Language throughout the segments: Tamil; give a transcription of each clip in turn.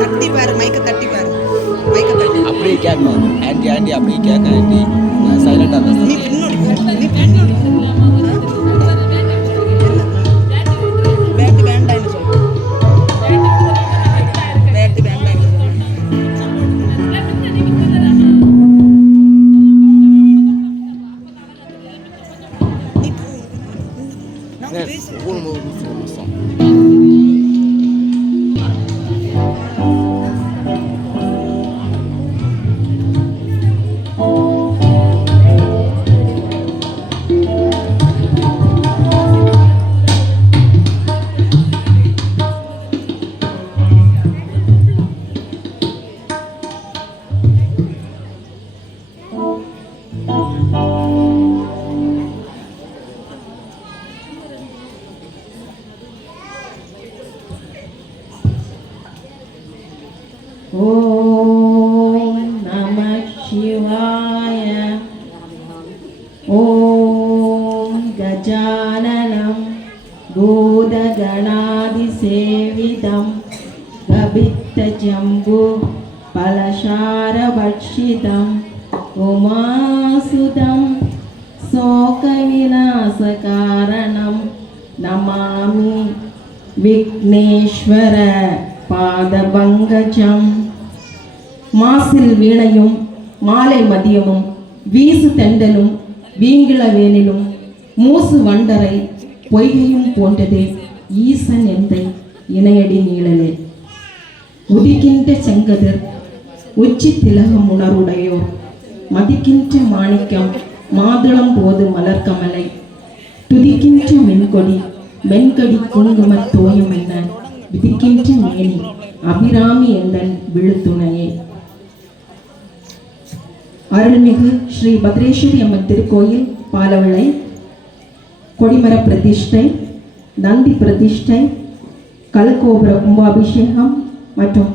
தட்டி பாரு, மைக்க தட்டி பாரு, மைக்க தட்டி. அப்படியே கேட்கணும். ஆண்டி ஆண்டி அப்படியே கேட்க ஆண்டி. சைலண்டாக பேச. நீ பின்னோடி நீ பின்னோடி பேட்டு வேண்டான்னு சொல்லு. பேட்டு வேண்டான்னு சொல்லு. நான் பேசு. ஓம் நம சிவாய. ஓம் கஜானனம் பூதகணாதிசேவிதம் கபித்தஜம்பு பலசாரபக்ஷிதம் உமாசுதம் சோகவிநாசகாரணம் நமாமி விக்னேஸ்வர பாதபங்கஜம். மாசில் வீணையும் மாலை மதியமும் வீசு தெண்டலும் வீங்கிளவேனிலும் மூசு வண்டரை பொய்கையும் போன்றதே ஈசன் எந்தை இணையடி நீழலே. உதிக்கின்ற செங்கதிர் உச்சி திலகம் உணர்வுடையோர் மதிக்கின்ற மாணிக்கம் மாதுளம் போது மலர்கமலை துதிக்கின்ற மென்கொடி மென்கடி குங்கும தோயம் என்ன விதிக்கின்ற மேனி அபிராமி எந்தன் விழுத்துணையே. அருள்மிகு ஸ்ரீ பத்ரேஸ்வரி அம்மன் திருக்கோயில் பாலவிளை கொடிமர பிரதிஷ்டை, நந்தி பிரதிஷ்டை, கல்கோபுர கும்பாபிஷேகம் மற்றும்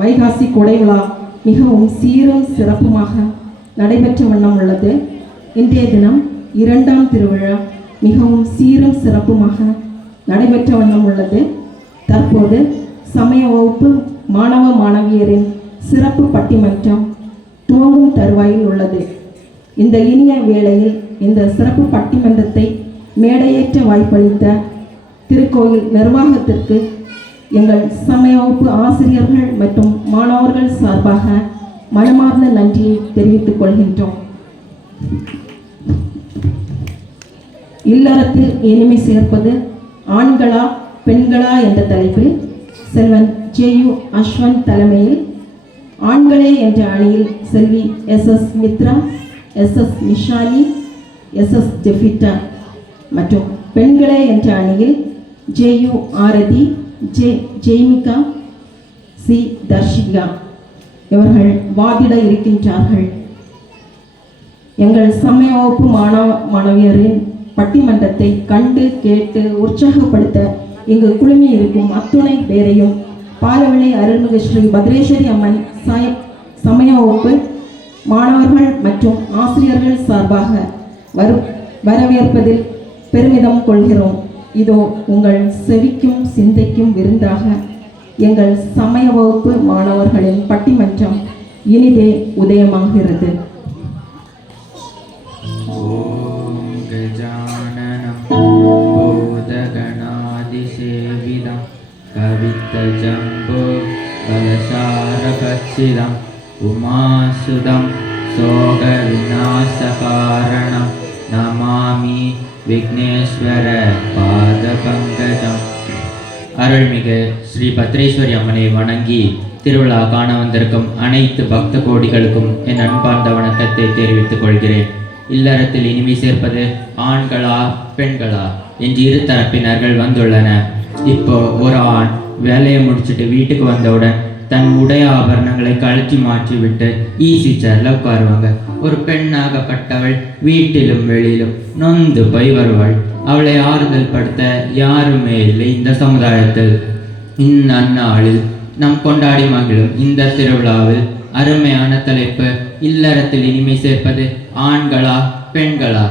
வைகாசி கொடை விழா மிகவும் சீரும் சிறப்புமாக நடைபெற்ற வண்ணம் உள்ளது. இன்றைய தினம் 2ஆம் திருவிழா மிகவும் சீரும் சிறப்புமாக நடைபெற்ற வண்ணம் உள்ளது. தற்போது சமய வகுப்பு மாணவ மாணவியரின் சிறப்பு பட்டிமன்றம் துவங்கும் தருவாயில் உள்ளது. இந்த இனிய வேளையில் இந்த சிறப்பு பட்டிமன்றத்தை மேடையேற்ற வாய்ப்பளித்த திருக்கோயில் நிர்வாகத்திற்கு எங்கள் சமய வகுப்பு ஆசிரியர்கள் மற்றும் மாணவர்கள் சார்பாக மனமார்ந்த நன்றியை தெரிவித்துக் கொள்கின்றோம். இல்லறத்தில் இனிமை சேர்ப்பது ஆண்களா பெண்களா என்ற தலைப்பில் செல்வன் ஜேயு அஸ்வந்த் தலைமையில் ஆண்களே என்ற அணியில் செல்வி SS மித்ரா, SS மிஷாலி, SS ஜெஃபிட்டா மற்றும் பெண்களே என்ற அணியில் ஜேயு ஆரதி, ஜெய்மிகா, சி தர்ஷிகா இவர்கள் வாதிட இருக்கின்றார்கள். எங்கள் சமய வகுப்பு மாணவ மாணவியரின் பட்டிமன்றத்தை கண்டு கேட்டு உற்சாகப்படுத்த இங்கு குழுமி இருக்கும் அத்துணை பேரையும் பாலவிளை அருள்மிகு ஸ்ரீ பத்ரேஸ்வரி அம்மன் சமய வகுப்பு மாணவர்கள் மற்றும் ஆசிரியர்கள் சார்பாக வரவேற்பதில் பெருமிதம் கொள்கிறோம். இதோ உங்கள் செவிக்கும் சிந்தைக்கும் விருந்தாக எங்கள் சமய வகுப்பு மாணவர்களின் பட்டிமன்றம் இனிதே உதயமாகிறது. ஓம் கஜானனம் பூதகணாதிசேவிதம் கவித்தஜம்போ பலசாரபக்ஷிதம் உமாசுதம் சோக விநாசகாரணம் நமாமி விக்னேஸ்வர பாதபங்கஜம். அருள்மிகு ஸ்ரீ பத்ரேஸ்வரி அம்மனை வணங்கி திருவிழா காண வந்திருக்கும் அனைத்து பக்த கோடிகளுக்கும் என் அன்பார்ந்த வணக்கத்தை தெரிவித்துக் கொள்கிறேன். இல்லறத்தில் இனிமை சேர்ப்பது ஆண்களா பெண்களா என்று இரு தரப்பினர்கள் வந்துள்ளன. இப்போ ஒரு ஆண் வேலையை முடிச்சுட்டு வீட்டுக்கு வந்தவுடன் தன் உடைய ஆபரணங்களை கழற்றி மாற்றி விட்டு ஈசி சேர்ல உட்காருவாங்க. ஒரு பெண்ணாகப்பட்டவள் வீட்டிலும் வெளியிலும் நொந்து போய் வருவாள். அவளை ஆறுதல் படுத்த யாருமே இல்லை இந்த சமுதாயத்தில். இந்நன்னாளில் நாம் கொண்டாடி மகிழும் இந்த திருவிழாவில் அருமையான தலைப்பு இல்லறத்தில் இனிமை சேர்ப்பது ஆண்களா பெண்களா.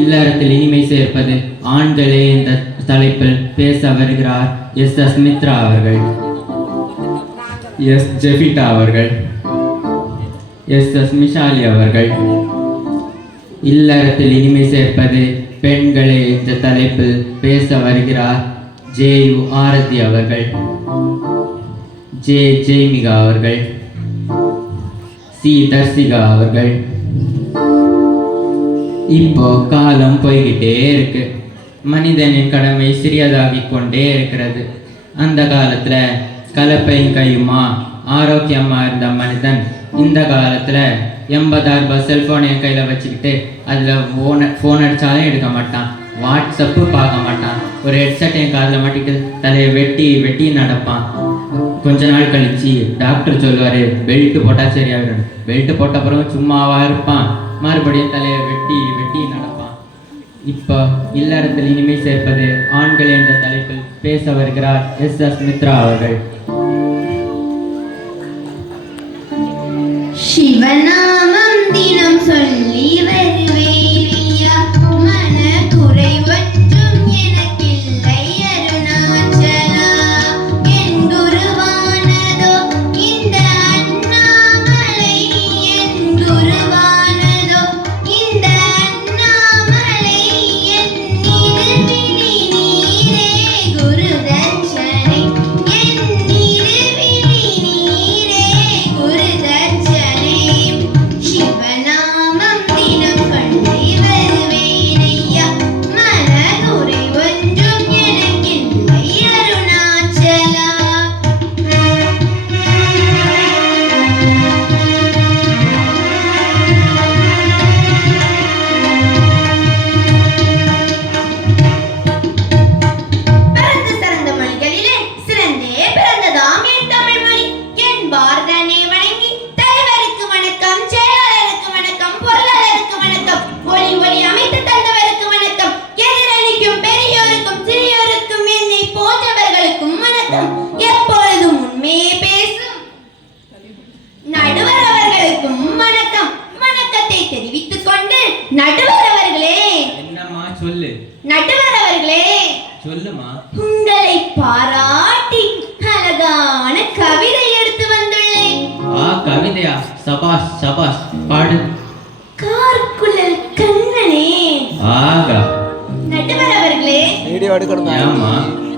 இல்லறத்தில் இனிமை சேர்ப்பது ஆண்களே என்ற தலைப்பில் பேச வருகிறார் எஸ் மித்ரா அவர்கள், எஸ் ஜெபிட்டா அவர்கள், எஸ் மிஷாலி அவர்கள். இல்லறத்தில் இனிமை சேர்ப்பது பெண்களே என்ற தலைப்பில் பேச வருகிறார் ஜேயு ஆரதி அவர்கள், ஜெய்மிகா அவர்கள், சி தர்சிகா அவர்கள். இப்போ காலம் போய்கிட்டே இருக்கு. மனிதனின் கடமை சிறியதாகிக் கொண்டே இருக்கிறது. அந்த காலத்துல கலப்பையும் கையுமா ஆரோக்கியமா இருந்த மனிதன் இந்த காலத்துல 80,000 ரூபாய் செல்போன் என் கையில வச்சுக்கிட்டு அதுல போன் அடிச்சாலும் எடுக்க மாட்டான், வாட்ஸ்அப்பு பார்க்க மாட்டான், ஒரு ஹெட்செட் என் காதில் மாட்டிட்டு தலையை வெட்டி வெட்டி நடப்பான். கொஞ்ச நாள் கழிச்சு டாக்டர் சொல்லுவாரு பெல்ட் போட்டா சரியாயிடும். பெல்ட் போட்ட அப்புறம் சும்மாவா இருப்பான், மறுபடியும் தலையை வெட்டி வெட்டி நடப்பான். இப்போ இல்லறத்தில் இனிமை சேர்ப்பது ஆண்கள் என்ற தலைப்பில் பேச வருகிறார் எஸ் மித்ரா அவர்கள். சிவநாமம் தினம் சொல்லி வருவேனையா, மன குறைவற்றும் எனக்கில்லை அருணாச்சலா. என் குருவானதோ இந்த அண்ணாமலை, என் குருவானதோ இந்த அண்ணாமலை. என் இருவிழி நீரே குரு தட்சணை, என் இருவிழி நீரே குரு தட்சணை. சிவநாமம் தினம் சொல்லி வருவேனையா, மனதுரை ஒன்றும் எனக்கில்லை அருணாச்சலா. பிறந்து சிறந்த மொழிகளிலே சிறந்தே பிறந்ததாம் என் தமிழ் மொழி. என் பாரதனை வணங்கி தலைவருக்கு வணக்கம், செயலாளருக்கு வணக்கம், பொருளாளருக்கு வணக்கம், ஒளி ஒளி அமைத்து தந்தவருக்கு வணக்கம், எதிரணிக்கும் பெரியோருக்கும் சிறியோருக்கும் என்னை போன்றவர்களுக்கும் வணக்கம். எப்பொழுதும் உண்மையே பேசும் நடுவர் அவர்களுக்கும் வணக்கம். வணக்கத்தை தெரிவித்துக் கொண்டு நடுவர் அவர்களே, என்னம்மா சொல்லு, நடுவர் அவர்களே, சொல்லுமா. உங்களை பாராட்டி அழகான கவிதை எடுத்து வந்துள்ளேன். கவிதையா? சபாஷ் சபாஷ், பாடு. கார்குழல் கண்ணனே. ஆகா. நடுவர் அவர்களே, வீடியோ எடுக்கணுமா? ஏமா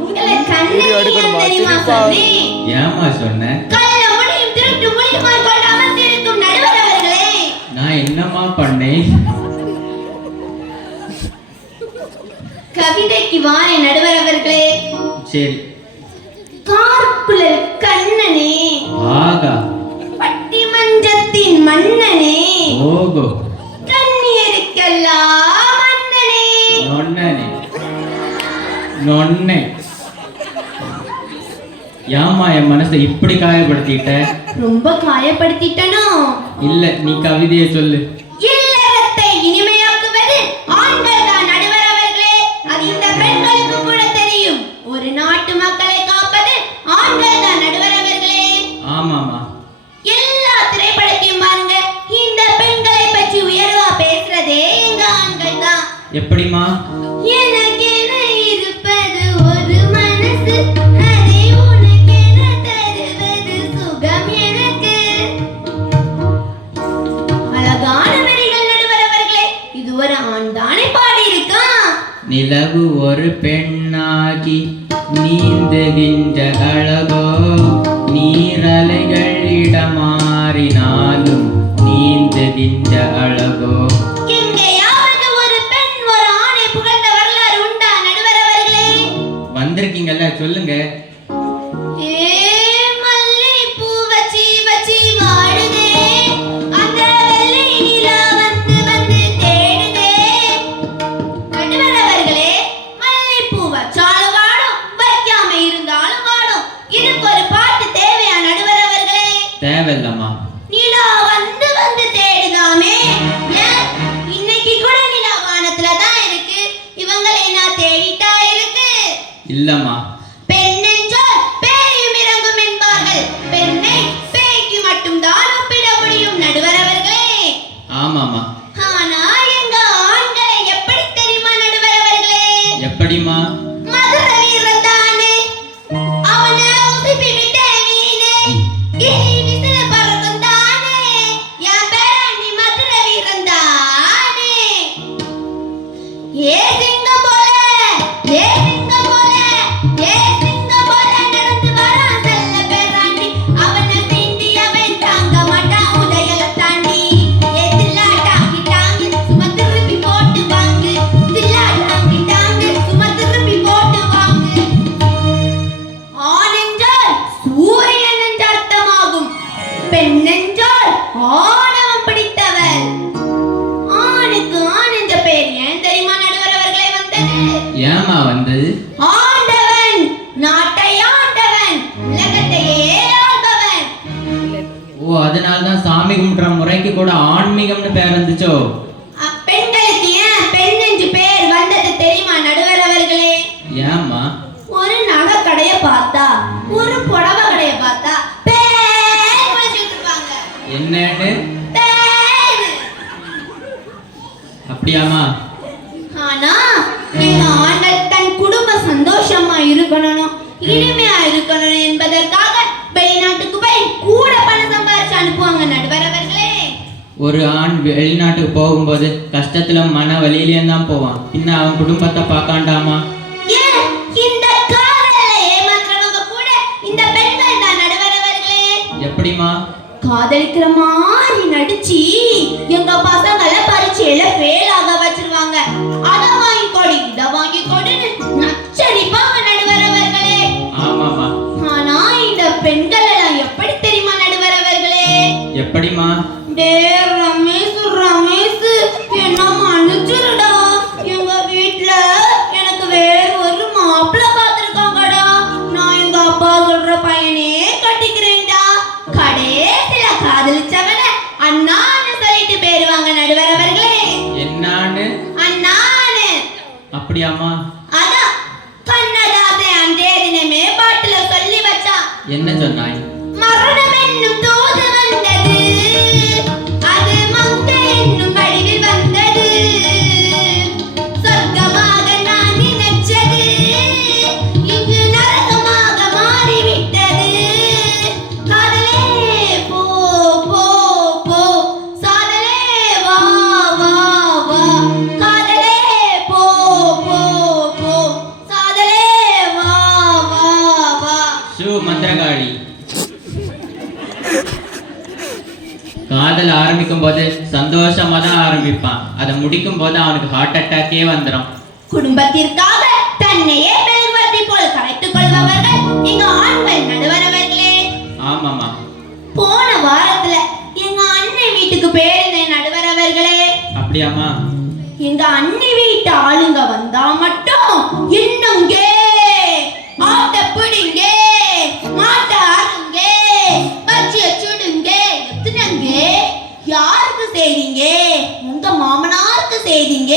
உங்களை கண்ணனே தெரியுமா சொன்னேன்? ஏமா சொன்ன? கள்ள மொழியும் திருட்டு மொழியுமாய் கொண்டு அமர்ந்திருக்கும் நடுவர் அவர்களே, நான் என்னம்மா பண்ணேன்? கவிதைக்கு வாரே நடுவர் அவர்களே. சரி. கார்குழல் கண்ணனே, ஆகா. பட்டிமன்றத்தின் மன்னனே, ஓகோ. கண்ணியருக்கெல்லாம் மன்னனே. நொன்னனே நொன்னை. ஏமா என் மனசை இப்படி காயப்படுத்திட்ட? ரொம்ப காயப்படுத்திட்டனோ? இல்ல, நீ கவிதையை சொல்லு. இல்லறத்தை இனிமையாக்குவது ஆண்கள் தான் நடுவர் அவர்களே. அது இந்த பெண்களுக்கு கூட தெரியும். ஒரு நாட்டு மக்களை காப்பது ஆண்கள் தான் நடுவர் அவர்களே. ஆமாமா. எல்லா திரைப்படத்தையும் பாருங்க, இந்த பெண்களை பற்றி உயர்வா பேசுறதே எங்க ஆண்கள் தான். எப்படிமா? எனக்கென இருப்பது ஒரு மனசு, அதை உனக்கென தருவது சுகம் எனக்கு. அழகான வரிகள் நடுவர் அவர்களே. இது ஒரு ஆண் தானே பாடியிருக்கான். நிலவு ஒரு பெண்ணாகி நீந்துகின்ற அழகோ, நீரலைகள் இடமாறினாலும் நீந்துகின்ற அழகோ. எங்கேயாவது ஒரு பெண் ஒரு ஆணை புகழ்ந்த வரலாறு உண்டா நடுவர் அவர்களே? வந்திருக்கீங்கல்ல, சொல்லுங்க. ஏ மல்லை பூ வச்சி வச்சி வாடுதே, அந்த வெள்ளை நிலா வந்து வந்து தேடுதே. நடுவர் அவர்களே, மல்லை பூ வச்சாலும் வாடும், வைக்காம இருந்தாலும் வாடும். இதுக்கு ஒரு பாட்டு தேவையா நடுவர் அவர்களே? தேவையில்லம்மா. நிலா வந்து வந்து தேடுதாமே. ஏன் இன்னைக்கு கூட நிலா வானத்துல தான் இருக்கு, இவங்களை நான் தேடிட்டா இருக்கு. இல்லம்மா. பெண்ணென்றால் பேயும் இறங்கும் என்பார்கள். பெண்ணை பேய்க்கு மட்டும் தான் ஒப்பிட முடியும் நடுவர் அவர்களே. ஆமாமா. ஆனா எங்க ஆண்களை எப்படி தெரியுமா நடுவர் அவர்களே? எப்படிமா? சாமி கும்பிட்ற முறைக்கு கூட ஆன்மீகம்னு பேர் இருந்துச்சோ? பெண்களுக்கு ஏன் பெண் என்று பேர் வந்தது தெரியுமா நடுவர் அவர்களே? ஏம்மா? ஒரு நகை கடைய பார்த்தா, ஒரு புடவை கடைய பார்த்தா பேர் வச்சிட்டு இருப்பாங்க. என்னன்னு? பேர். அப்படியாமா? ஆனா எங்க ஆண்கள் தன் குடும்பம் சந்தோஷமா இருக்கணும், இனிமையா இருக்கணும் என்பதற்காக வெளிநாட்டுக்கு போய் கூட பணம் சம்பாதிச்சு அனுப்புவாங்க நடுவர் அவர்களே. ஒரு ஆண் வெளிநாட்டுக்கு போகும்போது கஷ்டத்துல மன வலியிலேயும் தான் போவான். பின்ன அவன் குடும்பத்தை பார்க்காண்டாமா? ஏன் இந்த காதலை ஏமாத்துறவங்க கூட இந்த பெண்கள் தான் நடுவர் அவர்களே. எப்படிமா? காதலிக்கிற மாதிரி நடிச்சு எங்க பசங்களை பரீட்சையில ஃபெயில் ஆக வச்சிருவாங்க. அத வாங்கி கொடு, இத வாங்கி கொடுன்னு நச்சரிப்பாங்க நடுவர் அவர்களே. ஆமாமா. ஆனா இந்த பெண்கள் எல்லாம் எப்படி தெரியுமா நடுவர் அவர்களே? எப்படிமா? டே ரமேஷ் ரமேஷ் என்ன மன்னிச்சிருடா, எங்க வீட்ல எனக்கு வேற ஒரு மாப்பிள்ளை பார்த்திருக்காங்கடா, நான் எங்க அப்பா சொல்ற பையனே கட்டிக்கிறேன்டா. கடைசில காதலிச்சவன அண்ணான்னு சொல்லிட்டு பேருவாங்க நடுவர் அவர்களே. என்னான்னு? அண்ணான்னு. அப்படியாமா? அதான் கண்ணதாசை அன்றே தினமே பாட்டுல சொல்லி வச்சா. என்ன சொன்னாய்? மரணம் என்னும் தூது வந்தது, அது மங்கை என்னும் வடிவில் வந்தது, சொர்க்கமாக நான் நினைச்சது இங்கு நரகமாக மாறிவிட்டது. காதலே போ போ போ, சாதலே வா வா வா, காதலே போ போ போ, சாதலே வா வா வா. மந்திரகாளி. காதல் ஆரம்பிக்கும் போது சந்தோஷமா தான் ஆரம்பிப்பான். அதை முடிக்கும் போது அவனுக்கு ஹார்ட் அட்டாக்கே வந்துடும். குடும்பத்திற்காக தன்னையே மெழுகுவர்த்தி போல் கரைத்துக் கொள்பவர்கள் எங்க ஆண்கள் நடுவர் அவர்களே. ஆமாமா. போன வாரத்துல எங்க அண்ணன் வீட்டுக்கு போயிருந்தேன் நடுவர் அவர்களே. அப்படியாமா? எங்க அண்ணி வீட்டு ஆளுங்க வந்தா மட்டும் இன்னுங்க ஆட்ட பிடிங்க, மாட்ட ஆடுங்க, பச்சிய சுடுங்க, எத்தனைங்க, யாருக்கு செய்தீங்க? உங்க மாமனாருக்கு செய்தீங்க,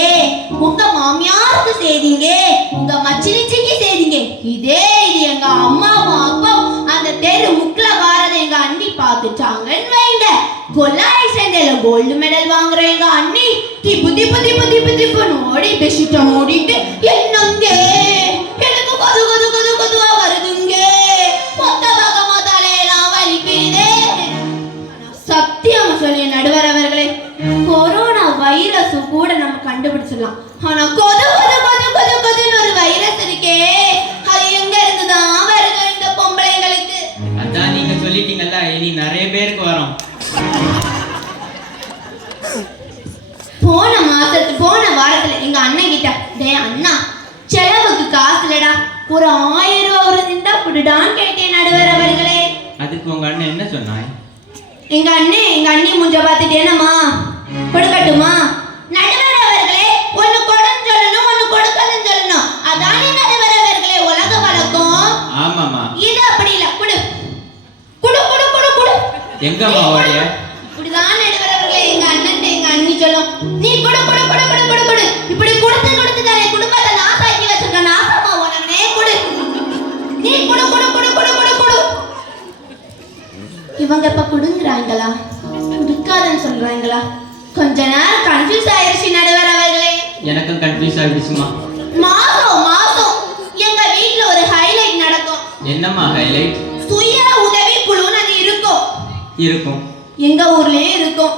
உங்க மாமியாருக்கு செய்தீங்க, உங்க மச்சினிச்சிக்கு செய்தீங்க. இது எங்க அம்மாவும் அப்பாவும் அந்த தெரு முக்கில வாரதை எங்க அண்ணி பார்த்துட்டாங்கன்னு வைங்க, கொல்லாய் சண்டையில கோல்டு மெடல் வாங்குற எங்க அண்ணி திப்பு திப்பு திப்பு திப்பு திப்புன்னு ஓடி பெஷிட்டம் ஓடிட்டு என்னங்க எனக்கு கொது கொது கொது கொதுவா வருதுங்க, மொத்த பக்கமா தலையெல்லாம் வலிக்குதே. சத்தியமா சொல்லி நடுவர் அவர்களே, கொரோனா வைரஸ் கூட நம்ம கண்டுபிடிச்சிடலாம். ஆனா கொது கொது கொது கொது கொதுன்னு ஒரு வைரஸ் இருக்கே, அது எங்க இருந்துதான் வருது இந்த பொம்பளைங்களுக்கு? அதான் நீங்க சொல்லிட்டீங்கல்ல, இனி நிறைய பேருக்கு வரும். போன வாரத்துல எங்க அண்ணன் கிட்ட, டே அண்ணா செலவுக்கு காசு இல்லடா, ஒரு 1000 ரூபாய் ஒரு இருந்தா புடுடான்னு கேட்டேன் நடுவர் அவர்களே. அதுக்கு உங்க அண்ணன் என்ன சொன்னாய்? எங்க அண்ணி மூஞ்ச பார்த்துட்டு என்னம்மா கொடுக்கட்டுமா? நடுவர் அவர்களே, ஒன்னு கொடுன்னு சொல்லணும், ஒன்னு கொடுக்கணும்னு சொல்லணும். அதானே நடுவர் அவர்களே உலக வழக்கம். ஆமாமா. இது அப்படி இல்ல, குடு குடு குடு குடு குடு. எங்கம்மா ஓடிய? இப்படிதான் நடுவர் அவர்களே எங்க அண்ணன் எங்க அண்ணி சொல்லும், நீ குடு குடு குடு குடு குடு குடு, இப்படி கொடுத்து கொடுத்து தானே குடும்பத்தை நாசாக்கி வச்சிருக்க நாசமா உனவனே, குடு நீ குடு குடு குடு குடு குடு குடு. இவங்க இப்ப குடுங்குறாங்களா குடுக்காதன்னு சொல்றாங்களா? கொஞ்ச நேரம் கன்ஃபியூஸ் ஆயிருச்சு நடுவர் அவர்களே. எனக்கும் கன்ஃபியூஸ் ஆயிடுச்சுமா. மாசம் மாசம் எங்க வீட்ல ஒரு ஹைலைட் நடக்கும். என்னம்மா ஹைலைட்? சுய உதவி குழுன்னு அது இருக்கும். இருக்கும். எங்க ஊர்லயே இருக்கும்.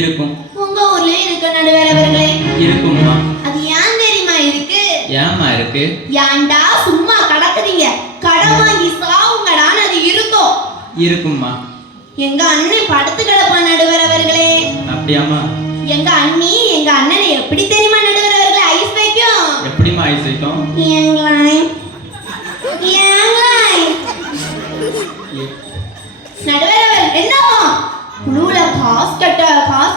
இருக்கும். உங்க ஊர்லயே இருக்க நடுவர் அவர்களே. இருக்கும்மா. அது ஏன் தெரியுமா இருக்கு? ஏம்மா இருக்கு? ஏன்டா சும்மா கடக்குறீங்க, கடன் வாங்கி சாவுங்கடான்னு அது இருக்கும். இருக்கும்மா. எங்க அண்ணன் படுத்து கிடப்பான் நடுவர் அவர்களே. அப்படியாம்மா? எங்க அண்ணி எங்க அண்ணனை எப்படி தெரியுமா நடுவர் அவர்களே ஐஸ் வைக்கும்? எப்படிம்மா ஐஸ் வைக்கும்? ஏங்களாய் ஏங்களாய் நடுவர் அவர் என்னவா குழுல காசு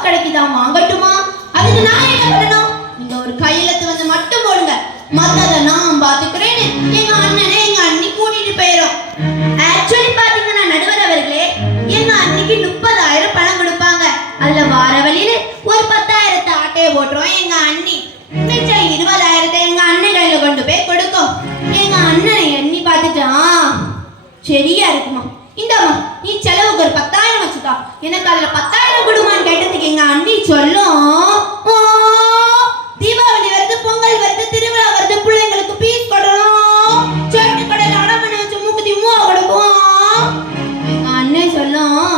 கிடைக்குதான் வாங்கட்டுமா? அதுக்கு நான் என்ன பண்ணணும்? நீங்க ஒரு கையெழுத்து வந்து மட்டும் போடுங்க, மத்தத நான் பாத்துக்கிறேன்னு எங்க அண்ணனை எங்க அண்ணி கூட்டிட்டு போயிரும். ஆக்சுவலி பாத்தீங்கன்னா நடுவர் அவர்களே, எங்க அண்ணிக்கு 30,000 பணம் கொடுப்பாங்க. சரியா இருக்குமா? இந்தாமா, நீ செலவுக்கு ஒரு 10,000 வச்சுக்கா. எனக்கு அதுல 10,000 கொடுமான்னு கேட்டதுக்கு எங்க அண்ணி சொல்லும், தீபாவளி வருது, பொங்கல் வருது, திருவிழா வருது, பிள்ளைங்களுக்கு பீஸ் கொடணும், சேட்டு கடையில் அடமணி வச்சு மூக்குத்தி மூவா கொடுக்கும். எங்க அண்ணன் சொல்லும்,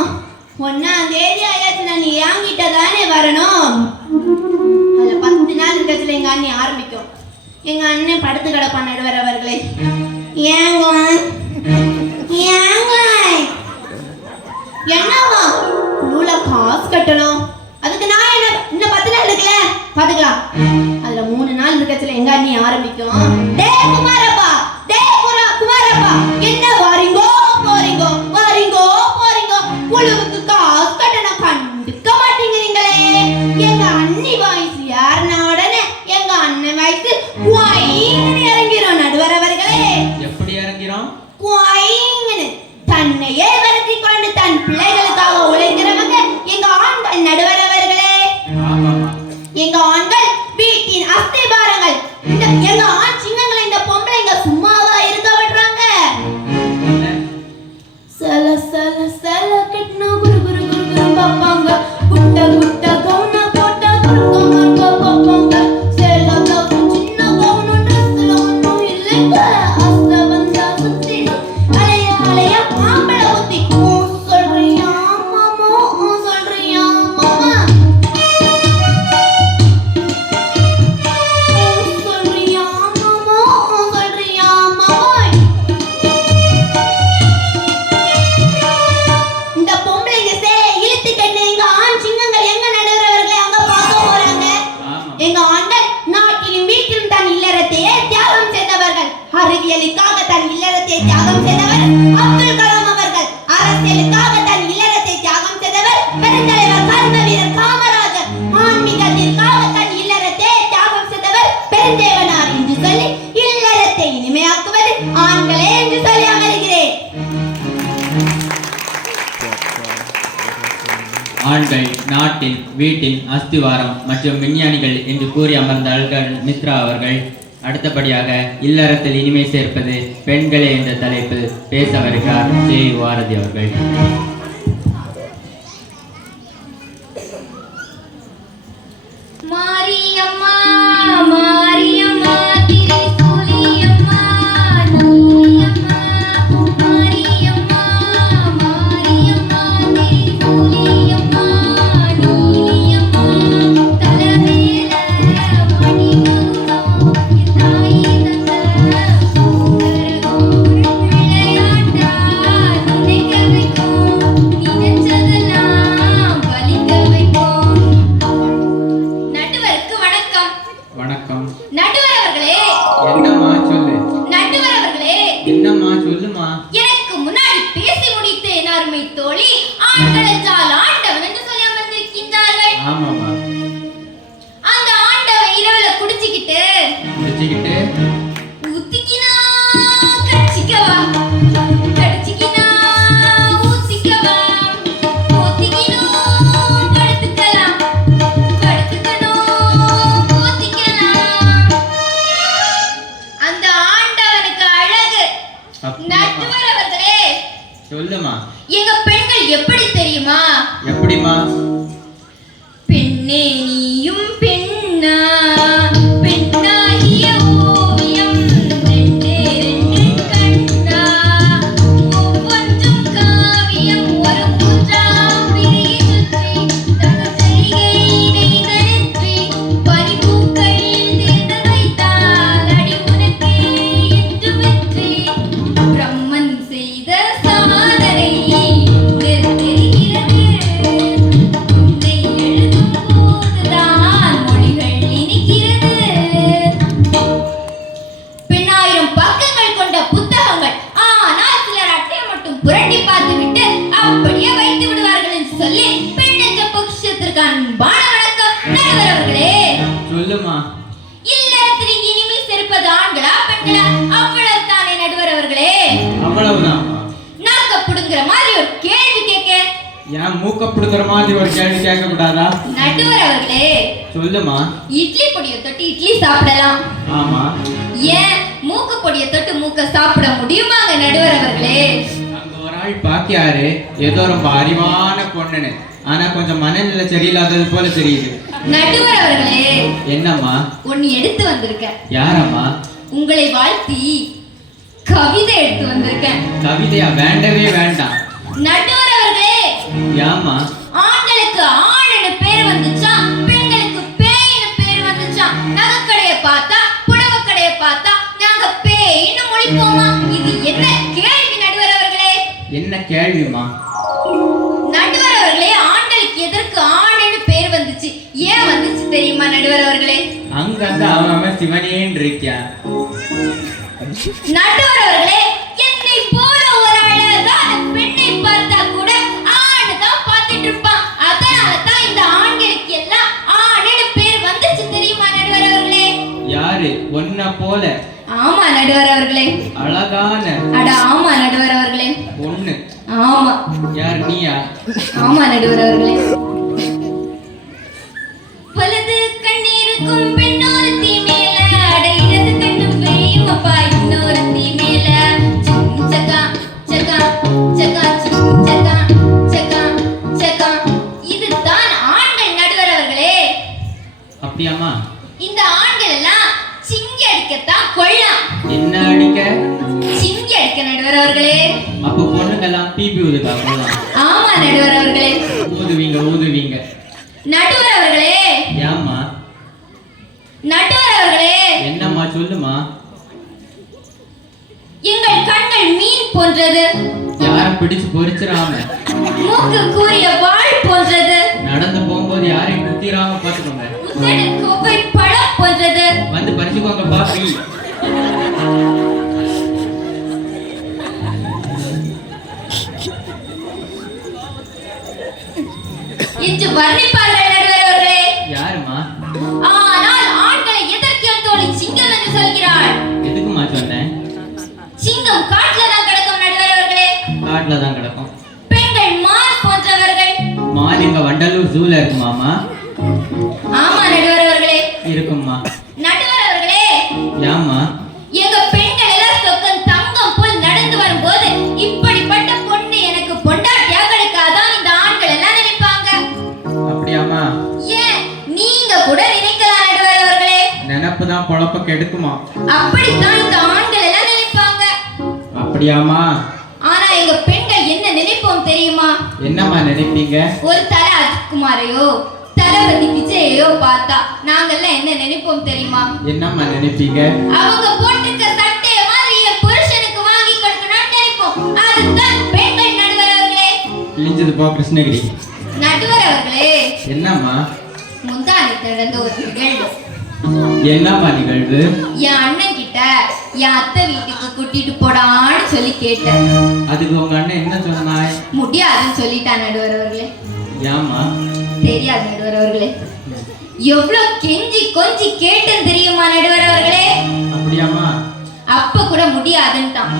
1ஆம் தேதி ஆயாச்சுன்னா நீ ஏங்கிட்ட தானே வரணும். அதுல 10 நாள் இருக்கச்சுல எங்க அண்ணி ஆரம்பிக்கும். எங்க அண்ணன் படுத்து கிடப்பான் நடுவர் அவர்களே. ஏங்க என்னவா நூல காசு கட்டணும், அதுக்கு நான் என்ன இன்னும் 10 நாள் இருக்குல்ல பாத்துக்கலாம். அதுல 3 நாள் இருக்கச்சுல எங்க அண்ணி ஆரம்பிக்கும், டே குமாரப்பா, டே குமாரப்பா, என்ன வாரிங்கோ போறீங்கோ, வாரிங்கோ போறீங்கோ, குழுவுக்கு காசு கட்டணும் கண்டுக்க மாட்டேங்கிறீங்களே. எங்க அண்ணி வாய்ஸ் யாருன்னா உடனே எங்க அண்ணன் வாய்ஸ் குவாயின்னு இறங்கிறோம் நடுவர் அவர்களே. எப்படி இறங்கிறோம்? குவாயின்னு தன்னையே வருத்தி கொண்டு தன் பிள்ளைகளுக்காக உழைக்கிறவங்க எங்க ஆண்கள் நடுவர் அவர்களே. எங்க ஆண்கள் வீட்டின் அஸ்திபாரங்கள். எங்க ஆண் சிங்கங்களை இந்த பொம்பளைங்க சும்மாவா இருக்க விடுறாங்க? சல சல சல கட்னா குரு குரு குரு குரு பாப்பாங்க, குட்ட குட்ட கவுனா போட்டா குறுக்க மறுக்க பாப்பாங்க, சேல கவு சின்ன கவுனு ட்ரெஸ்ல ஒன்றும் இல்லைங்க, அஸ்த வந்தா சுத்திடும் அலைய அலைய ஆம்பளை ஊத்தி சொல்றியா மாமா, சொல்றியா மாமா, சொல்றியா மாமா, சொல்றியா மாமா. இந்த பொம்பளைங்க இழுத்து கண்ணு எங்க ஆண் சிங்கங்கள் எங்க நடுறவர்களை அங்க பார்க்க போறாங்க. எங்க ஆண்கள் நாட்டிலும் வீட்டிலும் தன் இல்லறத்தையே தியாகம் செய்தவர்கள். அறிவியலுக்காக தன் இல்லறத்தை தியாகம் செய்தவர் அப்துல் கலாம் அவர்கள். அரசியலுக்காக தன் இல்லறத்தை தியாகம் செய்தவர் பெருந்தலைவர் கர்ம வீரர் காமராஜர். ஆன்மீகத்திற்காக தன் இல்லறத்தை தியாகம் செய்தவர் பெருந்தேவனார் என்று சொல்லி இல்லறத்தை இனிமையாக்குவது ஆண்களே என்று சொல்லி அமர்கிறேன். ஆண்கள் நாட்டின் வீட்டின் அஸ்திவாரம் மற்றும் விஞ்ஞானிகள் என்று கூறி அமர்ந்த அல்கர் மித்ரா அவர்கள் அடுத்தபடியாக இல்லறத்தில் இனிமை சேர்ப்பது பெண்களே என்ற தலைப்பில் பேச வருகிறார் ஜே வாரதி அவர்கள். மாரியம்மா மாரியம்மா திரிசூலியம்மா நீயம்மா, மாரியம்மா மாரியம்மா திரிசூலியம்மா நீயம்மா, தலமேல மணிமகுடம் தாயி தந்த பூங்கரகம், விளையாட்டா நினைக்க வைக்கும், நினைச்சதெல்லாம் பலிக்க வைக்கும். நடுவருக்கு வணக்கம். வணக்கம். நடுவர் அவர்களே. என்னம்மா சொல்லு. நடுவர் அவர்களே. என்னம்மா சொல்லுமா. எனக்கு முன்னாடி பேசி முடித்த என் அருமை தோழி ஆண்கள் என்றால் ஆண்டவன் என்று சொல்லி அமர்ந்திருக்கின்றார்கள். ஆமாமா. அந்த ஆண்டவன் இரவுல குடிச்சுக்கிட்டு ஊத்திக்கினா கடிச்சிக்கவா, கடிச்சிக்கினா ஊத்திக்கவா, ஊத்திக்கினோம் படுத்துக்கலாம், படுத்துக்கணும் ஊத்திக்கலாம். அந்த ஆண்டவனுக்கு அழகு. நடுவர் அவர்களே சொல்லுமா. எங்க பெண்கள் எப்படி தெரியுமா? எப்படிமா? பெண்ணே நீயும் பெண்ணா, பெண்ணாகிய ஓவியம் ரெண்டே ரெண்டு கண்ணா, ஒவ்வொன்றும் காவியம் ஒரு மூன்றாம் பிறை சுற்றி, தங்கள் செய்கை நெய்தெடுத்து பனிப்பூக்கள் தேர்ந்து வைத்தால் அடி உனக்கே என்று வெற்றி. பிரம்மன் செய்த சாதனை தெரிகிறது, உன்னை எழுதும் போதுதான் மொழிகள் இனிக்கிறது. பெண்ணாயிரம் பக்கங்கள் கொண்ட புத்தகங்கள், ஆனால் சிலர் அட்டையை மட்டும் புரட்டி பார்த்துவிட்டு அப்படியே வைத்து விடுவார்கள் என்று சொல்லி பெண் என்ற பொக்கிஷத்திற்கு அன்பான வணக்கம். நடுவர் அவர்களே சொல்லுமா. இல்லறத்தில் இனிமை சேர்ப்பது ஆண்களா பெண்களா? அவ்வளவு தானே நடுவர் அவர்களே. அவ்வளவுதான்மா. நாக்க புடுங்குற மாதிரி ஒரு கேள்வி கேட்க. ஏன் மூக்க புடுங்குற மாதிரி ஒரு கேள்வி கேட்க கூடாதா? நடுவர் அவர்களே சொல்லுமா. இட்லி பொடியை தொட்டு இட்லி சாப்பிடலாம். ஆமா. ஏன் மூக்கு பொடியை தொட்டு மூக்க சாப்பிட முடியுமாங்க நடுவர் அவர்களே? பாக்கியாரு ஏதோ ரொம்ப அறிவான பொண்ணுன்னு, ஆனா கொஞ்சம் மனநிலை சரியில்லாதது போல தெரியுது. நடுவர் அவர்களே, என்னம்மா? ஒன்னு எடுத்து வந்திருக்கேன். யாரம்மா? உங்களை வாழ்த்தி கவிதை எடுத்து வந்திருக்கேன். கவிதையா? வேண்டவே வேண்டாம். நடுவர் அவர்களே, ஏம்மா? ஆண்களுக்கு ஆணுன்னு பேர் வந்துச்சா, பெண்களுக்கு பேய்னு பேர் வந்துச்சா? நகைக்கடையை பார்த்தா, புடவை கடையை பார்த்தா நாங்க பேய்னு முழிப்போமா? இது என்ன கேள்வி நடுவர் அவர்களே? என்ன கேள்விமா? நடுவர் அவர்களே, ஆண்களுக்கு எதற்கு ஆணுன்னு பேர் வந்துச்சு, ஏன் வந்துச்சு தெரியுமா நடுவர் அவர்களே? அங்கங்க அவன் சிவனேன்னு இருக்கியா? நடுவர் அவர்களே, என்னை போல ஒரு அழகான பெண்ணை பார்த்தா கூட ஆணு தான் பார்த்துட்டு இருப்பான். அதனால தான் இந்த ஆண்களுக்கு எல்லாம் ஆணுன்னு பேர் வந்துச்சு தெரியுமா நடுவர் அவர்களே? யாரு? ஒன்ன போல? ஆமா நடுவர் அவர்களே. அழகான? அட ஆமா நடுவர் அவர்களே. பொண்ணு? ஆமா. யார்? நீயா? ஆமா நடுவர் அவர்களே. பலது கண்ணீருக்கும் பெண்ணொருத்தி மேல, அட இடது கண்ணும் வேயுமப்பா இன்னொருத்தி மேல. சக்கா சக்கா சக்கா சக்கா சக்கா சக்கா. இதுதான் ஆண்கள் நடுவர் அவர்களே. அப்படியாமா? இந்த ஆண்கள் எல்லாம் சிங்கி அடிக்கத்தான் கொள்ளலாம். என்ன அடிக்க? சிங்கி அடிக்க நடுவர் அவர்களே. அப்ப பொண்ணுங்கெல்லாம் பிபி ஊதுக்கா? ஆமா நடுவர் அவர்களே. ஊதுவீங்க ஊதுவீங்க. நடுவர் அவர்களே. ஏம்மா? நடுவர் அவர்களே. என்னம்மா? சொல்லுமா. எங்கள் கண்கள் மீன் போன்றது. யாரும் பிடிச்சு பொறிச்சிடாம. மூக்கு கூறிய வாள் போன்றது. நடந்து போகும்போது யாரையும் குத்திராம பாத்துக்கோங்க. உதடு கோவை பழம் போன்றது. வந்து பறிச்சுக்கோங்க பாப்பி. என்று வர்ணிப்பார்கள் நடுவர் அவர்களே. யாருமா? ஆனால் ஆண்களை எதற்கு என் தோழி சிங்கம் என்று சொல்கிறாள்? எதுக்குமா சொன்னேன்? சிங்கம் காட்டுல தான் கிடக்கும் நடுவர் அவர்களே. காட்டுல தான் கிடக்கும். பெண்கள் மான் போன்றவர்கள். மான் இங்க வண்டலூர் ஜூல இருக்குமாமா? ஆமா நடுவர் அவர்களே. இருக்குமா? நடுவர் அவர்களே. ஏம்மா? எங்க பெண்கள் எல்லாம் சொக்கம் தங்கம் போல் நடந்து வரும்போது இப்படிப்பட்ட பொண்ணு எனக்கு பொண்டாட்டியா கிடைக்காதான் இந்த ஆண்கள் எல்லாம் நினைப்பாங்க. அப்படியாமா? ஏன் நீங்க கூட நினைக்கலாம் நடுவர் அவர்களே. நினைப்பு தான் பொழப்ப கெடுக்குமா? அப்படித்தான் இந்த ஆண்கள் எல்லாம் நினைப்பாங்க. அப்படியாமா? ஆனா எங்க பெண்கள் என்ன நினைப்போம் தெரியுமா? என்னம்மா நினைப்பீங்க? ஒரு தலை அஜித்குமாரையோ தளபதி விஜயையோ பார்த்தா நாங்கெல்லாம் என்ன நினைப்போம் தெரியுமா? என்னம்மா நினைப்பீங்க? அவங்க போட்டுக்க சட்டைய மாதிரி என் புருஷனுக்கு வாங்கி கொடுக்கணும்னு நினைப்போம். அதுதான் பெண்கள் நடுவர் அவர்களே. கிழிஞ்சது போ கிருஷ்ணகிரி. நடுவர் அவர்களே. என்னம்மா? முந்தானத்து நடந்த ஒரு நிகழ்வு. என்னம்மா நிகழ்வு? என் அண்ணன் கிட்ட என் அத்தை வீட்டுக்கு கூட்டிட்டு போடான்னு சொல்லி கேட்டேன். அதுக்கு உங்க அண்ணன் என்ன சொன்னாய்? முடியாதுன்னு சொல்லிட்டான் நடுவர் அவர்களே. ஏம்மா? தெரியாது நடுவர் அவர்களே. எவ்வளவு கெஞ்சி கொஞ்சி கேட்டேன் தெரியுமா நடுவர் அவர்களே? அப்படியாமா? அப்ப கூட முடியாதுன்ட்டான்.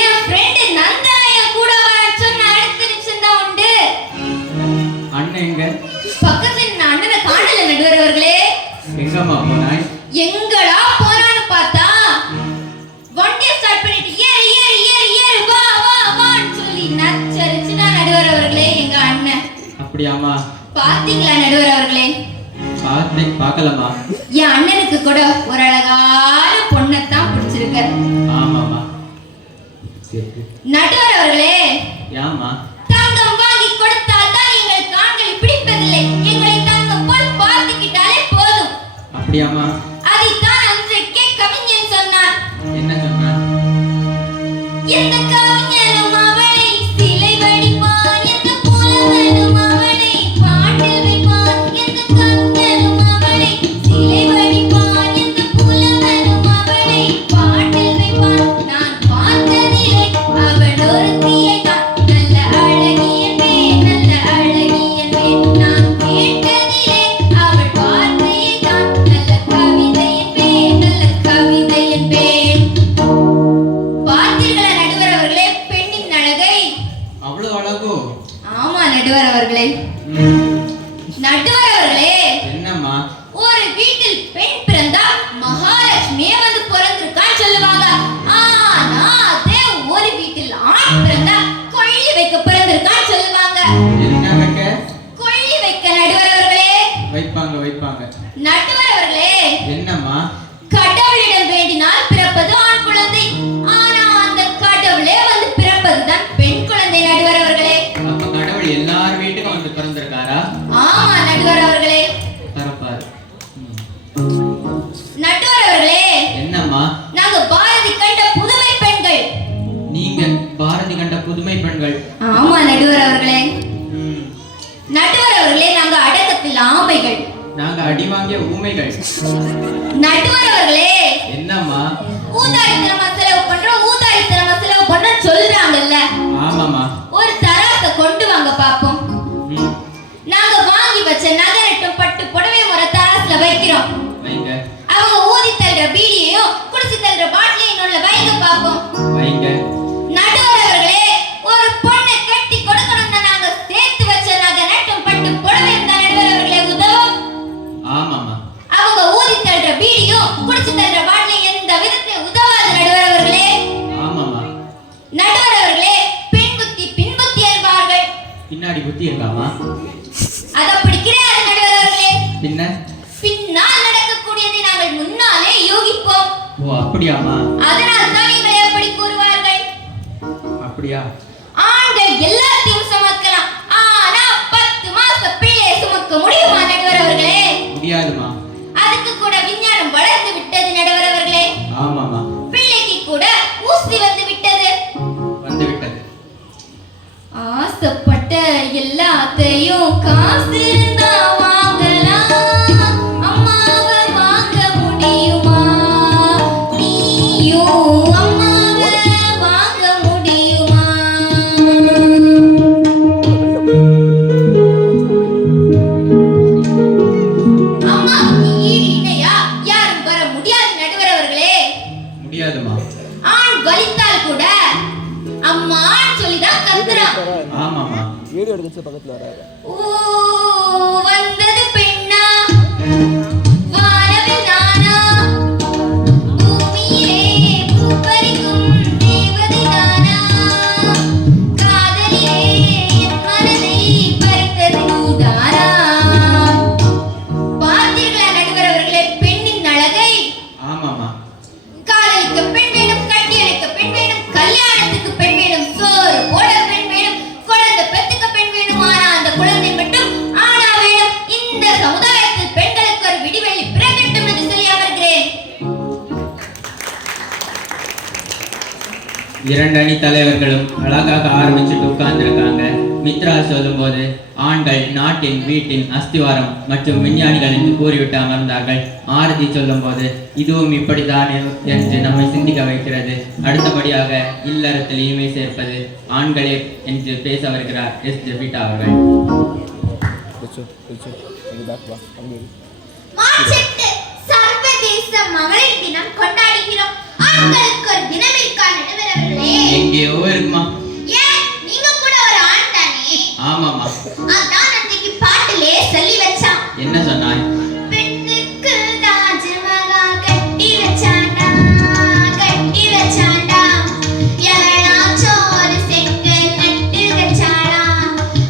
என் ஃப்ரெண்ட் நந்தனா என் கூட வர சொன்ன அடுத்த நிமிஷம் தான் உண்டு. அண்ணன் எங்க? பக்கத்துல நான் அண்ணனை காணல நடுவர் அவர்களே. எங்கம்மா போனாய்? எங்கடா போறான்னு பார்த்தா வண்டியை ஸ்டார்ட் பண்ணிட்டு ஏறு ஏறு ஏறு ஏறு வா வா வான்னு சொல்லி நச்சரிச்சுனா நடுவர் அவர்களே எங்க அண்ணன். அப்படியாமா? பாத்தீங்களா நடுவர் அவர்களே? பார்க்கலாமா? என் அண்ணனுக்கு கூட ஒரு அழகான பொண்ணைத்தான் பிடிச்சிருக்கு. ஆமாமா. நடுவர் அவர்களே. ஏம்மா? தங்கம் வாங்கி கொடுத்தால் தான் எங்கள் காண்கள் பிடிப்பதில்லை. எங்களை தங்கம் போல் பார்த்துக்கிட்டாலே போதும். அப்படியாமா? அதைத்தான் அன்றைக்கே கவிஞன் சொன்னார். என்ன சொன்னார்? எந்த கவிஞனும் அவளை சிலை வடிப்பான், எந்த புலவனும் அவளை பாட்டில் வைப்பான். எந்த கவிஞனும் அவளை சிலை வடிப்பான், எந்த புலவனும் அவளை பாட்டில் வைப்பான். நான் பார்த்ததிலே அவள் ஒருத்தியை தான் நல்ல அழகி என்பேன், நல்ல அழகி என்பேன். நான் கேட்டதிலே அவள் வார்த்தையை தான் நல்ல கவிதை என்பேன், நல்ல கவிதை என்பேன். பார்த்தீர்களா நடுவர் அவர்களே? உண்மைகள். நடுவர் அவர்களே, என்னம்மா? ஊதாரித்தனமா செலவு பண்றோம், ஊதாரித்தனமா செலவு பண்றோம் சொல்றாங்கல்ல. ஆமாமா. ஒரு தராசை கொண்டு வாங்க பாப்போம். நாங்க வாங்கி வச்ச நகரட்டும் பட்டு புடவை ஒரு தராசுல வைக்கிறோம். வைங்க. அவங்க ஊதி தள்ளுற பீடியையும் குடிச்சு தள்ளுற பாட்டிலையும் உள்ள வைங்க பாப்போம். வைங்க. நடுவர் அவர்களே, ஒரு பொண்ணை கட்டி கொடுக்கணும்னா நாங்க சேர்த்து வச்ச நகரட்டும் பட்டு புடவையும் தான் நடுவர் அவர்களே உதவும். ஆமாமா. அவங்க ஊதி தள்ளுற பீடியும் குடிச்சு தள்ளுற பாட்டிலையும் எந்த விதத்துல உதவாது நடுவர் அவர்களே. ஆமாமா. நடுவர் அவர்களே, பெண் புத்தி பின் புத்தி என்பார்கள். பின்னாடி புத்தி இருக்காமா? அத பிடிக்கிறாரு நடுவர் அவர்களே. பின்னால் நடக்கக்கூடியதை நாங்கள் முன்னாலே யோகிப்போம். ஓ அப்படியாமா? அதனால் தான் இவரை அப்படி கூறுவார்கள். அப்படியா? ஆண்கள் எல்லாத்தையும் சுமக்கலாம், ஆனா 10 மாச பிள்ளை சுமக்க முடியுமா நடுவர் அவர்களே? முடியாதுமா. அதுக்கு கூட விஞ்ஞானம் வளர்ந்து விட்டது நடுவர் அவர்களே. ஆமாமா. பிள்ளைக்கு கூட ஊசி வந்து விட்டது. ஆசைப்பட்ட எல்லாத்தையும் காசு இருந்தா வாங்கலாம், அம்மாவை வாங்க முடியுமா? நீயும் அம்மாவை வாங்க முடியுமா? அம்மாவுக்கு ஈடு இணையா யாரும் வர முடியாது நடுவர் அவர்களே. முடியாதுமா. ஆண் வலித்தால் கூட அம்மான்னு சொல்லிதான் கத்துறான். ஆமாமா. வீடியோ எடுத்து பக்கத்துல வராது. ஓ வந்தது பெண்ணா வானவில் நானா, பூமியிலே பூப்பறிக்கும் தேவதை தானா, காதலிலே என் மனதை பறித்தது நீதானா? பார்த்தீர்களா நடுவர் அவர்களே பெண்ணின் அழகை? ஆமாமா. காதலிக்க பெண் வேணும், கட்டி அணைக்க பெண் வேணும், கல்யாணத்துக்கு பெண் வேணும், சோறு போட பெண் வேணும், குழந்தை பெத்துக்க பெண் வேணும். ஆனா அந்த குழந்தை மட்டும் ஆனா வேணும். இந்த சமுதாயத்தில் பெண்களுக்கு ஒரு விடிவெள்ளி பிறக்கட்டும் என்று சொல்லி அமர்கிறேன். 2 அணி தலைவர்களும் அழகாக ஆரம்பிச்சுட்டு உட்கார்ந்துருக்காங்க. மித்ரா சொல்லும்போது ஆண்கள் நாட்டின் வீட்டின் அஸ்திவாரம் மற்றும் விஞ்ஞானிகள் என்று கூறிவிட்டு அமர்ந்தார்கள். ஆரதி சொல்லும்போது இதுவும் இப்படித்தான் என்று நம்மை சிந்திக்க வைக்கிறது. அடுத்தபடியாக இல்லறத்தில் இனிமை சேர்ப்பது ஆண்களே என்று பேச வருகிறார் எஸ் ஜெபிட்டா அவர்கள். மார்ச் சர்வதேச மகளிர் தினம் கொண்டாடுகிறோம். ஆண்களுக்கு ஒரு தினம் இருக்கா நடுவர் அவர்களே? எங்கேயோ இருக்குமா? ஏன் நீங்க கூட ஒரு ஆண் தானே? ஆமாமா. அதான் அன்னைக்கு பாட்டிலே சொல்லி வச்சான். என்ன சொன்னாய்? பெண்ணுக்கு தாஜ்மஹால் கட்டி வச்சாண்டா, கட்டி வச்சாண்டா, எவளாச்சும் ஒரு செங்கல் நட்டு வச்சாடா,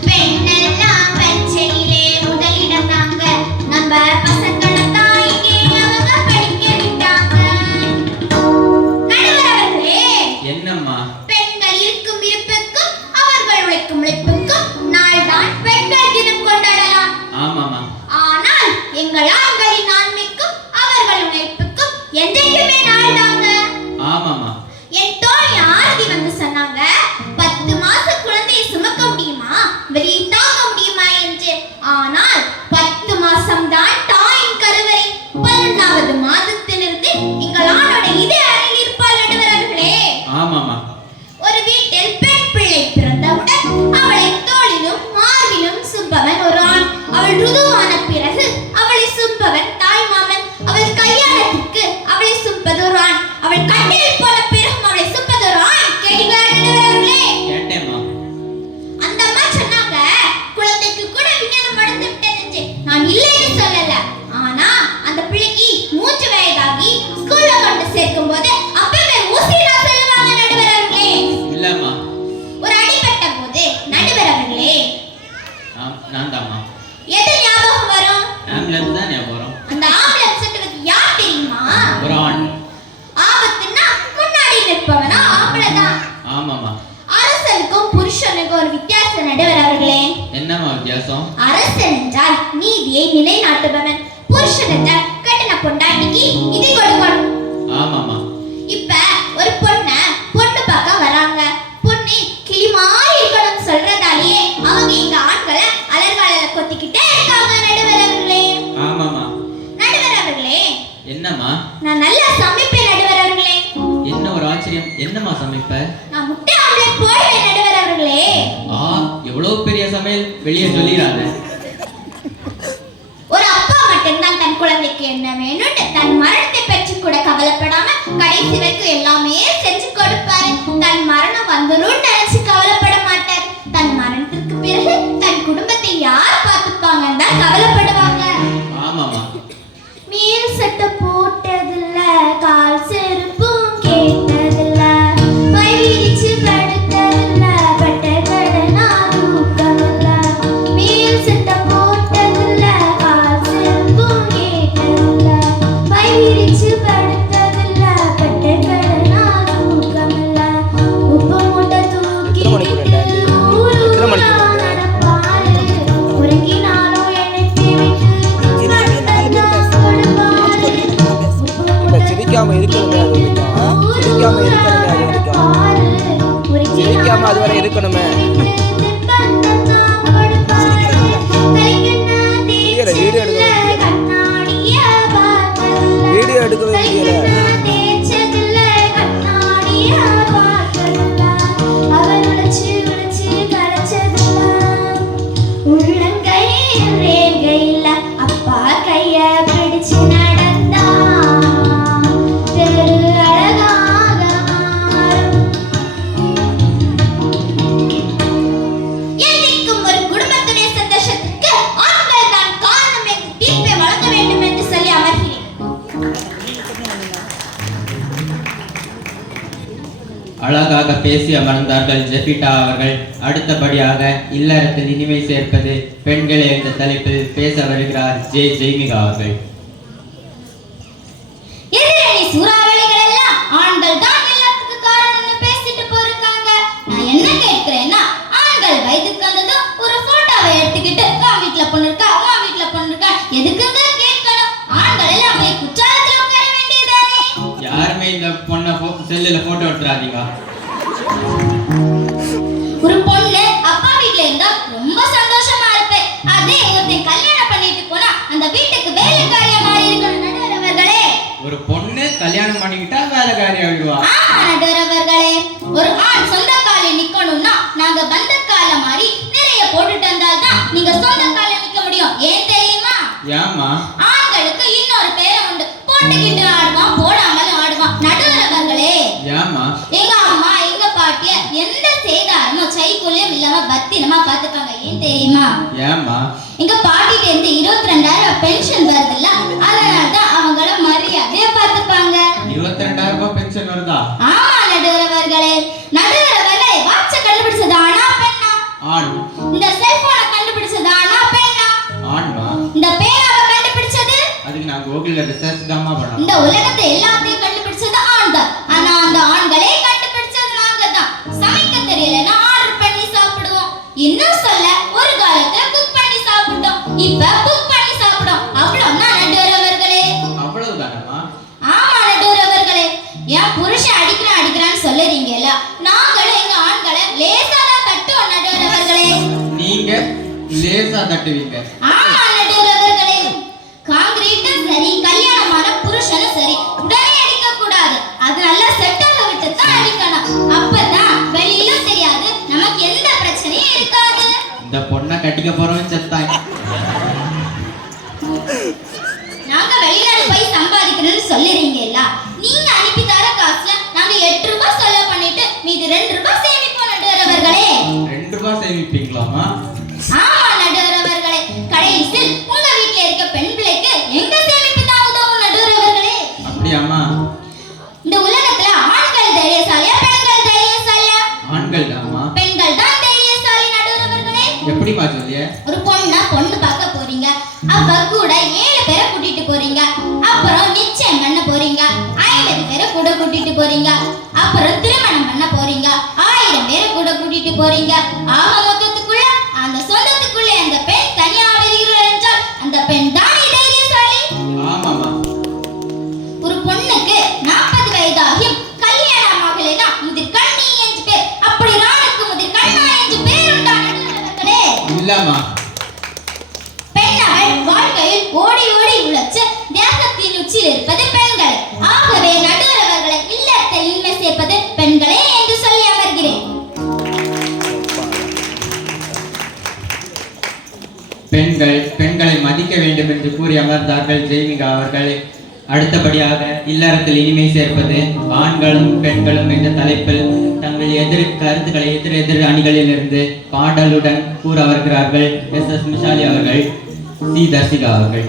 பெண்ணெல்லாம் பச்சையிலே முதலிடம் தாங்க, நம்ம பசங்களை தான் இங்கே அவங்க படிக்க விட்டாங்க. நடுவர் அவர்களே, என்னம்மா? பெண்கள் இருக்கும் இருப்புக்கும் அவர்கள் உழைக்கும் உழைப்புக்கும் நாள்தான் பெண்கள் தினம் கொண்டாடலாம். ஆமாமா. ஆனால் எங்கள் ஆண்களின் ஆண்மைக்கும் அவர்கள் உழைப்புக்கும் என்றைக்குமே நாள் தாங்க. ஆமாமா. என் தோழி ஆரதி வந்து சொன்னாங்க, 10 மாச குழந்தையை சுமக்க முடியுமா, வெளியே தாங்க முடியுமா என்று. ஆனால் 10 மாசம் தான் தாயின் கருவறை. 11வது மாதத்திலிருந்து எங்கள் ஆணோட இதே அறையில் இருப்பாள் நடுவர் அவர்களே. ஆமாமா. ஒரு வீட்டில் பெண் பிள்ளை பிறந்தவுடன் அவளை தோளிலும் மார்பிலும் சும்பவன் ஒரு ஆண். அவள் ருதுவான பிறகு அவளை சும்பவன் தாய் மாமன். அவள் கல்யாணத்திற்கு அவளை சும்பது ஒரு ஆண். அவள் கண்ணில் போன பிறகு அவளை சும்பது ஒரு ஆண். கேட்டீங்களா நடுவர் அவர்களே? கேட்டேம்மா. அந்த அம்மா சொன்னாங்க, குழந்தைக்கு கூட விஞ்ஞானம் வளர்ந்து விட்டது என்று. நான் இல்லைன்னு சொல்லல. ஆனா அந்த பிள்ளைக்கு 3 வயதாகி ஸ்கூல்ல கொண்டு சேர்க்கும் போது அப்பவே ஊசி நான் சொல்லுவாங்க நடுவர் அவர்களே. இல்லம்மா. ஒரு அடிபட்ட போது நடுவர் அவர்களே நான் தாம்மா. எது ஞாபகம் வரும்? ஆம்புலன்ஸ் தான் ஞாபகம் வரும். அந்த ஆம்புலன்ஸ் சுட்டுறது யார் தெரியுமா? ஒரு ஆண். ஆபத்துன்னா முன்னாடி நிற்பவனா ஆம்பளை தான். ஆமாமா. அரசனுக்கும் புருஷனுக்கும் ஒரு வித்தியாசம் நடுவர் அவர்களே. என்னம்மா வித்தியாசம்? அரசன் என்றால் நீதியை நிலைநாட்டுபவன், புருஷன் என்றால் கட்டின பொண்டாட்டிக்கு நிதி கொடுக்கணும். ஆமாமா. இப்ப ஒரு பொண்ணு பார்க்க வராங்க. பொண்ணு கிளி மாதிரி இருக்கணும் சொல்றதாலேயே அவங்க எங்க ஆண்களை அலர்காலில கொத்திக்கிட்டே இருக்காங்க நடுவர் அவர்களே. ஆமாமா. நடுவர் சமயம் என்னம்மா சமைப்ப? நான் முட்டை ஆம்லெட் போடுவேன் நடுவர் அவர்களே. எவ்வளவு பெரிய சமையல், வெளியே சொல்லிடாத. ஒரு அப்பா மட்டும்தான் தன் குழந்தைக்கு என்ன வேணும்னு தன் மரணத்தை பற்றி கூட கவலைப்படாம கடைசி வரைக்கும் எல்லாமே செஞ்சு கொடுப்பாரு. தன் மரணம் வந்துரும் நினைச்சு கவலைப்பட மாட்டார். தன் மரணத்திற்கு பிறகு தன் குடும்பத்தை யார் பார்த்துப்பாங்கன்னு தான் கவலைப்படுவாங்க. ஆமாமா. மீன் சட்டை போட்டதில்ல, கால் செருப்பும் கேட்டதில்ல, மை விரிச்சு படுத்ததில்ல, பட்ட கடனா தூக்கமில்ல. மீன் சட்டை போட்டதில்ல, கால் செருப்பும் கேட்டதில்ல, மை விரிச்சு படுத்ததில்ல, பட்ட கடனா தூக்கமில்ல. உப்பு மூட்டை தூக்கிட்டு ஊரூரா நடப்பாரு, உறங்கினாலும் என்னை விட்டு சிரிக்காம இருக்கணுமே, அது வரைக்கும் சிரிக்காம இருக்கணுமே, அது வரைக்கும் சிரிக்காம அது வரை இருக்கணுமே. வீடியோ எடுக்கவே முடியல. அப்பா கைய பிடிச்சு நடந்தா அழகாக பேசி அமர்ந்தார்கள் ஜெபிட்டா அவர்கள். அடுத்தபடியாக இல்லறத்தில் இனிமை சேர்ப்பது பெண்களே என்ற தலைப்பில் பேச வருகிறார் ஜெய்மிகா அவர்கள். சூறாவளிகள் எல்லாம் ஆண்கள் தான் எல்லாத்துக்கு காரணம்னு பேசிட்டு போறாங்க. நான் என்ன கேட்கிறேன்னா, ஆண்கள் வயதுக்கு வந்ததும் ஒரு போட்டோவை எடுத்துக்கிட்டு உன் வீட்டுல பொண்ணு இருக்கா, உன் வீட்டுல பொண்ணு இருக்கா எதுக்குங்க கேட்கணும்? ஆண்கள் எல்லாம் போய் குற்றாலத்துல உட்கார வேண்டியதானே. யாருமே இந்த பொண்ணை செல்லுல போட்டோ எடுத்துறாதீங்க. ஒரு பொண்ணு அப்பா வீட்டுல இருந்தா ரொம்ப சந்தோஷமா இருப்பேன். அதே ஒருத்தன் கல்யாணம் பண்ணிட்டு போனா அந்த வீட்டுக்கு வேலைக்காரியா மாறி இருக்கணும் நடுவர் அவர்களே. ஒரு பொண்ணு கல்யாணம் பண்ணிக்கிட்டா வேலைக்காரி ஆகிடுவா. ஆமா நடுவர் அவர்களே. ஒரு ஆண் சொந்த காலில் நிக்கணும்னா நாங்க பந்த கால மாதிரி நிறைய போட்டுட்டு வந்தால்தான் நீங்க சொந்த கால நிக்க முடியும். ஏன் தெரியுமா? ஏமா? ஆண்களுக்கு இன்னொரு பேரை உண்டு. போட்டுக்கிட்டு ஆடுவான், போடாமலும் ஆடுவான். நடுவர் அவர்களே, ஏமா? எங்க அம்மா எங்க பாட்டிய எந்த சேதாரமும் சைக்குள்ளையும் இல்லாம பத்திரமா பாத்துக்காங்க. ஏன் தெரியுமா? ஏமா? எங்க பாட்டிட்ட இருந்து 22,000 பென்ஷன் வருதுல்ல, அதனாலதான் அவங்கள மரியாதையா பாத்துப்பாங்க. 22,000 ரூபாய் பென்ஷன் வருதா? ஆமா நடுவர் அவர்களே. நடுவர் அவர்களே, வாட்ச கண்டுபிடிச்சது ஆனா பெண்ணா? ஆண். இந்த செல்போனை கண்டுபிடிச்சது ஆனா பெண்ணா? ஆண்மா. இந்த பேனாவை கண்டுபிடிச்சது? அதுக்கு நான் கூகுள்ல ரிசர்ச் தான்மா பண்ணேன். இந்த உலகத்தை எல்லாத்தையும் கண்டுபிடிச்சது ஆண்கள். ஆனா அந்த ஆண்களே கண்டுபிடிச்சது நாங்க தான். சமைக்க தெரியலன்னா ஆர்டர் பண்ணி சாப்பிடுவோம். இன்னும் சொல்ல, ஒரு காலத்துல குக் பண்ணி சாப்பிட்டோம், இப்ப குக் பண்ணி சாப்பிடும். அவ்வளவுதான் நடுவர் அவர்களே. அவ்வளவுதானமா? ஆமா நடுவர் அவர்களே. என் புருஷன் அடிக்கிறான்னு சொல்லுறீங்கல்ல, நாங்களும் எங்க ஆண்களை லேசா தான் தட்டுவோம் நடுவர் அவர்களே. நீங்க லேசா தட்டுவீங்க. ஆமா நடுவர் அவர்களே. காங்கிரீட்டும் சரி, கல்யாணமான புருஷனும் சரி, உடனே அடிக்க கூடாது. அது நல்லா செட்டாக விட்டு தான் அடிக்கணும். அப்பதான் வெளியிலும் தெரியாது, நமக்கு எந்த பிரச்சனையும் இருக்காது. இந்த பொண்ணை கட்டிக்க போறவன் செத்தாங்க. நாங்க வெளிநாடு போய் சம்பாதிக்கணும்னு சொல்லுறீங்கல்ல, நீங்க அனுப்பி தர காசுல நாங்க 8 ரூபாய் செலவு பண்ணிட்டு மீதி 2 ரூபாய் சேமிப்போம் நடுவர் அவர்களே. 2 ரூபாய் சேமிப்பீங்களாமா? ஆமா நடுவர் அவர்களே. கடைசியில் உங்க வீட்ல இருக்க பெண் பிள்ளைக்கு எங்க சேமிப்பு தான் உதவும் நடுவர் அவர்களே. அப்படியாமா? இந்த உலகத்துல ஆண்கள் தைரியசாலியா, பெண்கள் தைரியசாலியா? ஆண்கள் தான்மா. பெண்கள் தான் தைரியசாலி நடுவர் அவர்களே. எப்படிமா சொல்லிய? ஒரு பொண்ணு பார்க்க போறீங்க, அப்ப கூட 7 பேரை கூட்டிட்டு போறீங்க. அப்புறம் நிச்சயம் பண்ண போறீங்க, 50 பேரை கூட கூட்டிட்டு போறீங்க. அப்புறம் திருமணம் பண்ண போறீங்க, 1000 பேரை கூட கூட்டிட்டு போறீங்க. ஆக மொத்தத்துக்குள்ள அந்த சொந்தத்துக்குள்ள அந்த பெண் தனியா வருகிறாள் என்றால் அந்த பெண் தான் தைரியசாலி. ஆமாமா. ஒரு பொண்ணுக்கு 40 வயதாகியும் கல்யாணம் ஆகலைன்னா முதிர் கண்ணி என்று பேர். அப்படி ராணுக்கு முதிர் கண்ணா என்று பேர் உண்டா நடுவர்களே? இல்லம்மா. பெண்ணால் வாழ்க்கையில் ஓடி ஓடி உழைச்சு தேகத்தின் உச்சியில் இருப்பது பெண்கள். ஆகவே நடுவர் அவர்களை இல்லத்தை இன்மை சேர்ப்பது வேண்டும் என்று கூறி அமர்ந்தார்கள் ஜெய்மிகா அவர்கள். அடுத்தபடியாக இல்லறத்தில் இனிமை சேர்ப்பது ஆண்களும் பெண்களும் என்ற தலைப்பில் தங்கள் கருத்துக்களை எதிர் அணிகளில் இருந்து பாடலுடன் கூற வருகிறார்கள் SS மிஷாலி அவர்கள், சி தர்சிகா அவர்கள்.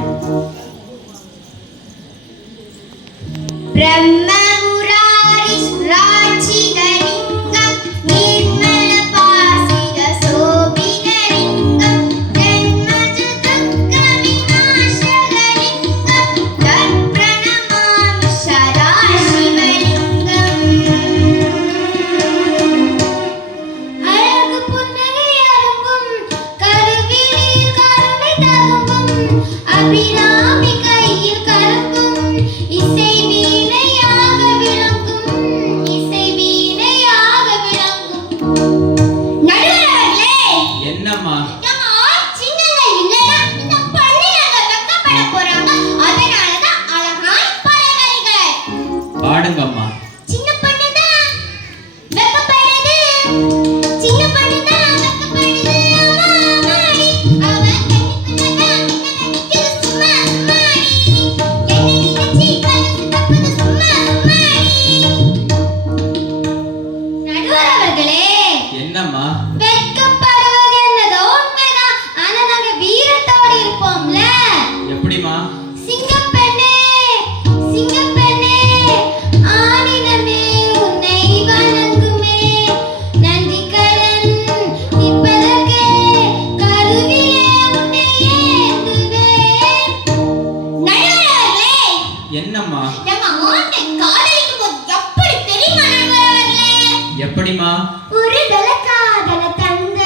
எப்படிமா? ஒரு தலகாதல தந்த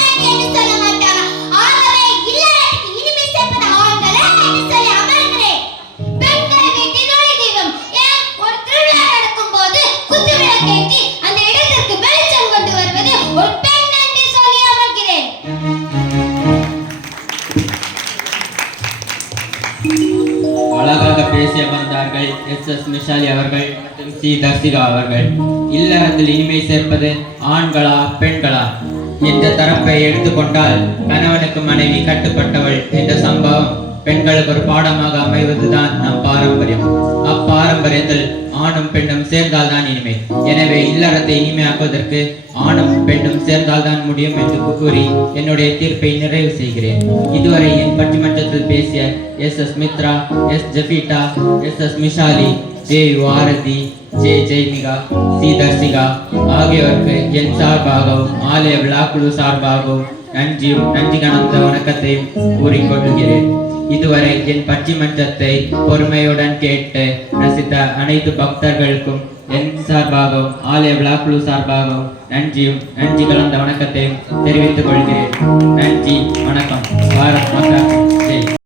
பெண் என்று சொல்ல மாட்டாங்க. ஆகவே இல்லறத்துக்கு இனிமை சேர்ப்பது ஆண்களே என்று சொல்லி அமர்கிறேன். பெண்கள் வீட்டின் ஒளி தெய்வம். ஏன் ஒரு திருவிழா நடக்கும் போது குத்து விளக்கேற்றி அந்த இடத்திற்கு வெளிச்சம் கொண்டு வருவது ஒரு பெண் என்று சொல்லி அமர்கிறேன். அழகாக பேசிய வந்தார்கள் எஸ் மிஷாலி அவர்கள் மற்றும் சி தர்சிகா அவர்கள். இல்லறத்தில் இனிமை சேர்ப்பது ஆண்களா பெண்களா என்ற தரப்பை எடுத்துக்கொண்டால் கணவனுக்கு மனைவி கட்டுப்பட்டவள் என்ற சம்பவம் பெண்களுக்கு ஒரு பாடமாக அமைவதுதான் நம் பாரம்பரியம். அப்பாரம்பரியத்தில் ஆணும் பெண்ணும் சேர்ந்தால்தான் இனிமை. எனவே இல்லறத்தை இனிமையாக்குவதற்கு ஆணும் பெண்ணும் சேர்ந்தால்தான் முடியும் என்று கூறி என்னுடைய தீர்ப்பை நிறைவு செய்கிறேன். இதுவரை என் பட்டிமன்றத்தில் பேசிய S Mithra, S Jefitta, S Mishali, J Varathi, J Jaimika, C Tharsika ஆகியோருக்கு என் சார்பாகவும் ஆலய விழாக்குழு சார்பாகவும் நன்றி கலந்த வணக்கத்தையும் கூறிக்கொள்கிறேன். இதுவரை என் பட்டிமன்றத்தை பொறுமையுடன் கேட்டு ரசித்த அனைத்து பக்தர்களுக்கும் என் சார்பாகவும் ஆலய விழாக்குழு சார்பாகவும் நன்றி கலந்த வணக்கத்தையும் தெரிவித்துக் கொள்கிறேன். நன்றி, வணக்கம். பாரத் மாதா ஜெய்.